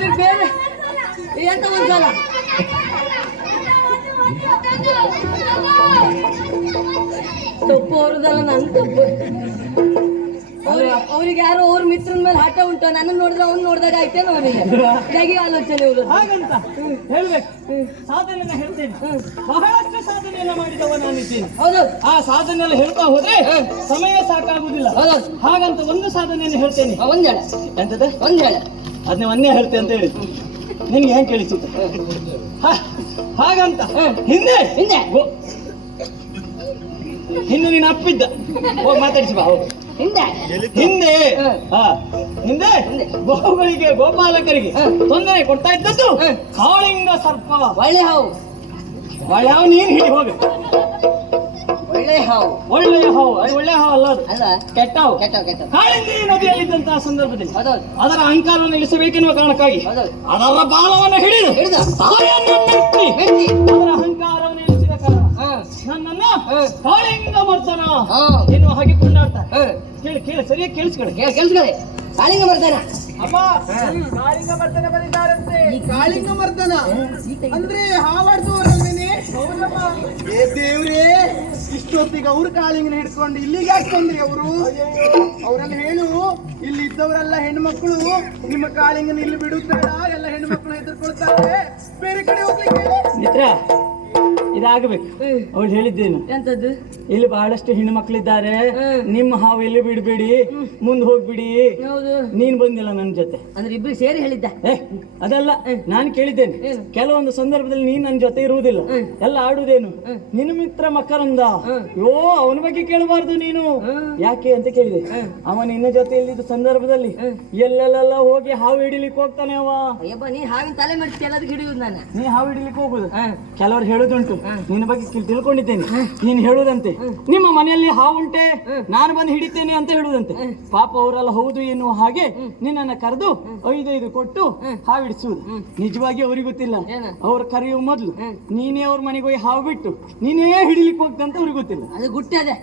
ಅವ್ರಿಗೆ ಬೇರೆ ಎಂತ ಒಂದ್ಸಲ ತಪ್ಪು ಅವ್ರದಲ್ಲ ನನ್ ತಪ್ಪು. ಅವ್ರಿಗೆ ಯಾರೋ ಅವ್ರ ಮಿತ್ರನ ಮೇಲೆ ಹಠ ಉಂಟು, ನನ್ನ ನೋಡಿದ್ರೆ ಅವ್ನು ನೋಡಿದಾಗ ಆಯ್ತೇನೋ ಅವನಿಗೆ ಹೇಗೆ ಆಲೋಚನೆ ಹಾಗಂತ ಹೇಳ್ಬೇಕು. ಸಾಧನೆಯನ್ನ ಹೇಳ್ತೇನೆ, ಬಹಳಷ್ಟು ಸಾಧನೆಯನ್ನ ಮಾಡಿದವ ನಾನಿದ್ದೇನೆ. ಹೌದು, ಆ ಸಾಧನೆಯಲ್ಲ ಹೇಳ್ತಾ ಹೋದ್ರೆ ಸಮಯ ಸಾಕಾಗುದಿಲ್ಲ. ಹಾಗಂತ ಒಂದು ಸಾಧನೆಯನ್ನು ಹೇಳ್ತೇನೆ. ಒಂದ್ ಹೇಳ. ಎಂತದ? ಒಂದ್ ಹೇಳ. ಅದನ್ನ ಒಂದೇ ಹೇಳ್ತೇನೆ ಅಂತ ಹೇಳಿ ನಿನ್ಗೆ ಹೆಂಗ್ ಕೇಳಿಸಿತ್ತು? ಹಾಗಂತ ಹಿಂದೆ ಹಿಂದೆ ಹಿಂದೆ ನೀನು ಅಪ್ಪಿದ್ದ ಹೋಗಿ ಮಾತಾಡಿಸಿ ಬಾ. ಹಿಂದೆ ಹಿಂದೆ ಹಿಂದೆ ಗೋವುಗಳಿಗೆ ಗೋಪಾಲಕರಿಗೆ ತೊಂದರೆ ಕೊಡ್ತಾ ಇದ್ದದ್ದು ಕಾಳಿಂಗ ಸರ್ಪ. ಒಳ್ಳೆ ಹಾವು. ಒಳ್ಳೆ ಹಾವು ನೀನ್ ಹಿಡಿ ಹೋಗ. ಒಳ್ಳೆ ಹಾವು. ಒಳ್ಳೆಯ ಹಾವು. ಅದು ಒಳ್ಳೆ ಹಾವು ಅಲ್ಲ, ಅದು ಅಲ್ಲ, ಕೆಟ್ಟ ಹಾವು. ಕೆಟ್ಟ ಕಾಳಿಂದಿ ನದಿಯಲ್ಲಿದ್ದಂತಹ ಸಂದರ್ಭದಲ್ಲಿ ಅದರ ಅಹಂಕಾರವನ್ನು ಇಳಿಸಬೇಕೆನ್ನುವ ಕಾರಣಕ್ಕಾಗಿ ಅದರ ಬಾಲವನ್ನು ಹಿಡಿದು ತಾಯಿಯನ್ನು ಮೆಟ್ಟಿ ಅದರ ಅಹಂಕಾರವನ್ನು ಇಳಿಸಿದ ಕಾರಣ ನನ್ನನ್ನು ಕಾಳಿಂಗ ಮರ್ದನ ಎನ್ನುವ ಹಾಗೆ ಕೊಂಡಾಡ್ತಾರೆ. ಕೇಳಿ ಸರಿಯಾಗಿ ಕೇಳಿಸ್ಕೊಳ್ಳಿ. ಕಾಳಿಂಗ ಮರ್ದನ. ಅಮ್ಮ, ಕಾಳಿಂಗ ಮರ್ದನ ಬಂದಿದ್ದಾರಂತೆ. ಈ ಕಾಳಿಂಗ ಮರ್ದನ ಅಂದ್ರೆ ಹಾವಾಡ್ಸುವವರಲ್ವೇನೆ? ಏ ದೇವ್ರೇ, ಇಷ್ಟೊತ್ತಿಗೆ ಅವ್ರು ಕಾಳಿಂಗನ ಹಿಡ್ಕೊಂಡು ಇಲ್ಲಿಗೆ ಯಾಕೆ ಬಂದ್ರಿ? ಅವರಲ್ಲಿ ಹೇಳು, ಇಲ್ಲಿ ಇದ್ದವರೆಲ್ಲ ಹೆಣ್ಮಕ್ಳು ನಿಮ್ಮ ಕಾಳಿಂಗನ ಇಲ್ಲಿ ಬಿಡುತ್ತಾರ, ಎಲ್ಲ ಹೆಣ್ಮಕ್ಳು ಹೆದರ್ಕೊಳ್ತಾರೆ, ಬೇರೆ ಕಡೆ ಹೋಗ್ಲಿಕ್ಕೆ. ಮಿತ್ರ, ಇದಾಗಬೇಕು. ಅವಳು ಹೇಳಿದ್ದೇನು? ಎಂತದ್ದು? ಇಲ್ಲಿ ಬಹಳಷ್ಟು ಹೆಣ್ಣು ಮಕ್ಕಳಿದ್ದಾರೆ, ನಿಮ್ಮ ಹಾವು ಇಲ್ಲಿ ಬಿಡ್ಬೇಡಿ, ಮುಂದೆ ಹೋಗ್ಬಿಡಿ. ನೀನ್ ಬಂದಿಲ್ಲ ನನ್ನ ಜೊತೆ ಅಂದ್ರೆ ಇಬ್ರು ಸೇರಿ ಹೇಳಿದ್ದ. ಅದಲ್ಲ, ನಾನು ಕೇಳಿದ್ದೇನೆ. ಕೆಲವೊಂದು ಸಂದರ್ಭದಲ್ಲಿ ನೀನ್ ನನ್ನ ಜೊತೆ ಇರುವುದಿಲ್ಲ, ಎಲ್ಲ ಆಡುವುದೇನು? ನಿನ್ನ ಮಿತ್ರ ಮಕರಂದ, ಯೋ ಅವನ ಬಗ್ಗೆ ಕೇಳಬಾರ್ದು ನೀನು. ಯಾಕೆ ಅಂತ ಕೇಳಿದೆ. ಅವ ನಿನ್ನ ಜೊತೆ ಇಲ್ಲಿದ್ದ ಸಂದರ್ಭದಲ್ಲಿ ಎಲ್ಲೆಲ್ಲ ಹೋಗಿ ಹಾವು ಹಿಡಿಲಿಕ್ಕೆ ಹೋಗ್ತಾನೆ ಅವ. ನೀ ಹಾವಿನ ತಲೆ ಮಾಡ್ತಿ ಎಲ್ಲದಕ್ಕೆ ಹಿಡಿಯುದು ನಾನು. ನೀ ಹಾವು ಹಿಡಿಲಿಕ್ಕೆ ಹೋಗುದು. ಕೆಲವರು ಹೇಳುದುಂಟು, ನಿನ್ನ ಬಗ್ಗೆ ತಿಳ್ಕೊಂಡಿದ್ದೇನೆ. ನೀನ್ ಹೇಳುದಂತೆ ನಿಮ್ಮ ಮನೆಯಲ್ಲಿ ಹಾವುಂಟೆ, ನಾನು ಬಂದು ಹಿಡಿತೇನೆ ಅಂತ ಹೇಳುದಂತೆ. ಪಾಪ ಅವರೆಲ್ಲ ಹೌದು ಎನ್ನುವ ಹಾಗೆ ನಿನ್ನನ್ನ ಕರೆದು 5 ಕೊಟ್ಟು ಹಾವು ಹಿಡಿಸುವುದು. ನಿಜವಾಗಿ ಅವ್ರಿಗೆ ಗೊತ್ತಿಲ್ಲ. ಅವ್ರು ಕರೆಯುವ ಮೊದ್ಲು ನೀನೇ ಅವ್ರ ಮನೆಗೆ ಹೋಗಿ ಹಾವು ಬಿಟ್ಟು ನೀನೇ ಹಿಡಿಲಿಕ್ಕೆ ಹೋಗ್ತಂತ ಅವ್ರಿಗೆ ಗೊತ್ತಿಲ್ಲ. ಅದು ಗುಟ್ಟದೆ,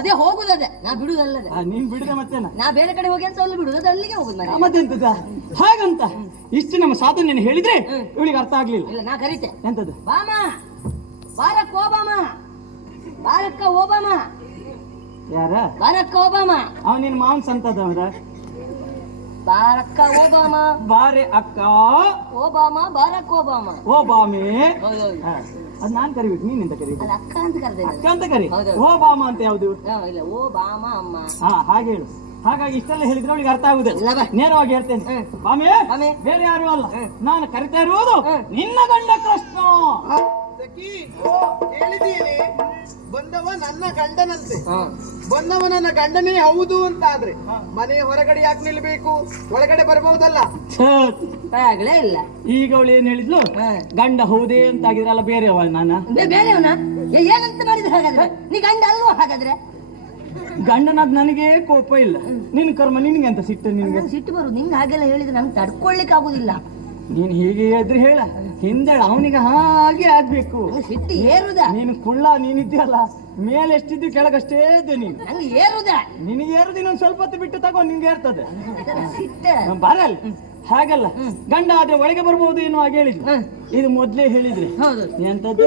ಅದೇ ಹೋಗುದದೆ, ನಾ ಬಿಡುದಲ್ಲದೆ. ನೀನ್ ಬಿಡುದ ಮತ್ತೇನ? ನಾ ಬೇರೆ ಕಡೆ ಹೋಗಿ ಅಂತ ಅಲ್ಲಿ ಬಿಡುದು, ಅದು ಅಲ್ಲಿಗೆ ಹೋಗುದು. ಮತ್ತೆಂತದ? ಹಾಗಂತ ಇಷ್ಟು ನಮ್ಮ ಸಾಧನೆಯನ್ನು ಹೇಳಿದ್ರೆ ಇವಳಿಗೆ ಅರ್ಥ ಆಗ್ಲಿಲ್ಲ. ಇಲ್ಲ, ನಾ ಕರೀತೆ. ಎಂತದ್ದು? ಬಾಮ, ಬಾರಕ್ ಓಬಾಮ, ಬಾರಕ್ಕ ಓಬಾಮ. ಯಾರ? ಬಾರಕ್ಕ ಓಬಾಮ. ಅವ ನಿನ್ ಮಾಂಸ ಅಂತದ. ಬಾರಕ್ಕ ಓಬಾಮ. ಬಾರೆ ಅಕ್ಕ ಓಬಾಮ, ಬಾರಕ್ ಓಬಾಮ. ಓ ಬಾಮೆ. ಹೌದೌದು, ಅದ್ ನಾನ್ ಕರಿಬೇಕು, ನೀನೆಂತ ಕರಿಬೇಕು? ಅದು ಅಕ್ಕ ಅಂತ ಕರೆದೇನೆ. ಅಕ್ಕ ಅಂತ ಕರಿ. ಓ ಬಾಮ ಅಂತ ಯಾವ್ದು? ಇಲ್ಲ, ಓ ಬಾಮ ಅಮ್ಮ. ಹಾಗೆ ಹೇಳು. ಹಾಗಾಗಿ ಇಷ್ಟೆಲ್ಲ ಹೇಳಿದ್ರೆ ಅವಳಿಗೆ ಅರ್ಥ ಆಗುದಿಲ್ಲ. ನೇರವಾಗಿ ಹೇಳ್ತೇನೆ. ಬಾಮೆ ಬೇರೆ ಯಾರು ಅಲ್ಲ, ನಾನು ಕರಿತಾ ಇರುವುದು ನಿನ್ನ ಗಂಡ ಕೃಷ್ಣ. ಹೇಳಿದ್ದೀನಿ, ಬಂದವ ನನ್ನ ಗಂಡನಂತೆ. ಬಂದವ ನನ್ನ ಗಂಡನೇ ಹೌದು ಅಂತ ಆದ್ರೆ ಮನೆಯ ಹೊರಗಡೆ ಯಾಕೆ ನಿಲ್ಬೇಕು? ಒಳಗಡೆ ಬರಬಹುದಲ್ಲ. ಆಗ್ಲೇ ಇಲ್ಲ. ಈಗ ಅವಳು ಏನ್ ಹೇಳಿದ್ಲು? ಗಂಡ ಹೌದೇ ಅಂತ ಆಗಿದ್ರಲ್ಲ, ಬೇರೆಯವ ನಾನ? ಬೇರೆಯವನ ಏನಂತ ಮಾಡಿದ್ರೆ ಹಾಗಾದ್ರೆ? ನೀ ಗಂಡ ಅಲ್ವಾ ಹಾಗಾದ್ರೆ? ಗಂಡನಾದ್ ನನಗೆ ಕೋಪ ಇಲ್ಲ, ನಿನ್ ಕರ್ಮ ನಿನ್ಗೆ ಅಂತ ಸಿಟ್ಟು. ನಿನ್ಗೆ ಸಿಟ್ಟು ಬರುದು ನಿಂಗೆ ಹಾಗೆಲ್ಲ ಹೇಳಿದ್ರೆ ನಮ್ಗೆ ತಡ್ಕೊಳ್ಲಿಕ್ಕೆ ಆಗುದಿಲ್ಲ. ನೀನ್ ಹೀಗೆ ಇದ್ರೆ ಹೇಳ, ಹಿಂದೆಳ ಅವನಿಗೆ ಹಾಗೆ ಆಗ್ಬೇಕು. ಸಿಟ್ಟು ಏರುದ? ನೀನು ಕುಳ್ಳ, ನೀನಿದ್ಯಲ್ಲ ಮೇಲೆ ಎಷ್ಟಿದ್ದು ಕೆಳಗಷ್ಟೇ ಇದ್ದೆ ನೀನು. ನಂಗೆ ಏರುದ? ನಿನಗೆ ಏರುದು ಇನ್ನೊಂದು ಸ್ವಲ್ಪ ಹೊತ್ತು ಬಿಟ್ಟು ತಗೋ, ನಿನ್ಗೆ ಏರ್ತದೆ. ಸಿಟ್ಟೆ ಬರಲ್ಲ. ಹಾಗಲ್ಲ, ಗಂಡ ಆದ್ರೆ ಒಳಗೆ ಬರ್ಬೋದು ಏನೋ ಹಾಗೆ ಹೇಳಿದ್ರು. ಇದು ಮೊದ್ಲೇ ಹೇಳಿದ್ರೆ ಎಂತದ್ದು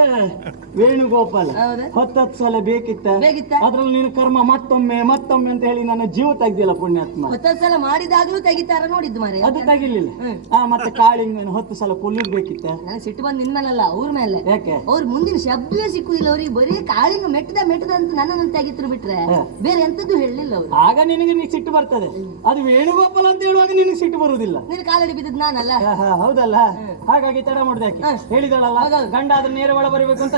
ವೇಣುಗೋಪಾಲ 10 ಸಲ ಬೇಕಿತ್ತ, ಅದ್ರಲ್ಲಿ ನೀನು ಕರ್ಮ ಮತ್ತೊಮ್ಮೆ ಅಂತ ಹೇಳಿ ನನ್ನ ಜೀವ ತೆಗ್ದಿಲ್ಲ ಪುಣ್ಯಾತ್ಮ. 10 ಸಲ ಮಾಡಿದಾಗ್ಲೂ ತೆಗಿತಾರ ನೋಡಿದ್ದು ಮಾರೆ, ಅದು ತೆಗಿಲಿಲ್ಲ. ಮತ್ತೆ ಕಾಳಿಂಗನ 10 ಸಲ ಕೊಲ್ಲಿರ್ಬೇಕಿತ್ತ. ನನಗೆ ಸಿಟ್ಟು ಬಂದು ನಿನ್ಮೇಲಲ್ಲ, ಅವ್ರ ಮೇಲೆ. ಯಾಕೆ? ಅವ್ರ ಮುಂದಿನ ಶಬ್ದವೇ ಸಿಕ್ಕುದಿಲ್ಲ ಅವ್ರಿಗೆ, ಬರೀ ಕಾಳಿಂಗ ಮೆಟ್ಟದ ಅಂತ ನನ್ನನ್ನು ತೆಗಿದ್ರು ಬಿಟ್ರೆ ಬೇರೆ ಎಂತದ್ದು ಹೇಳಲಿಲ್ಲ ಅವ್ರು. ಆಗ ನಿನಗೆ ನೀ ಸಿಟ್ಟು ಬರ್ತದೆ. ಅದು ವೇಣುಗೋಪಾಲ ಅಂತ ಹೇಳುವಾಗ ನಿನಗೆ ಸಿಟ್ಟು ಬರುವುದಿಲ್ಲ. ನಿನ್ ಕಾಲಡಿ ಬಿದ್ದದ್ ನಾನಲ್ಲ. ಹೌದಲ್ಲ? ಹಾಗಾಗಿ ತಡ ಮಾಡುದ ಹೇಳಿದಳಲ್ಲ, ಗಂಡ ಆದ್ರೆ ನೇರ ಒಳ ಬರಬೇಕು ಅಂತ.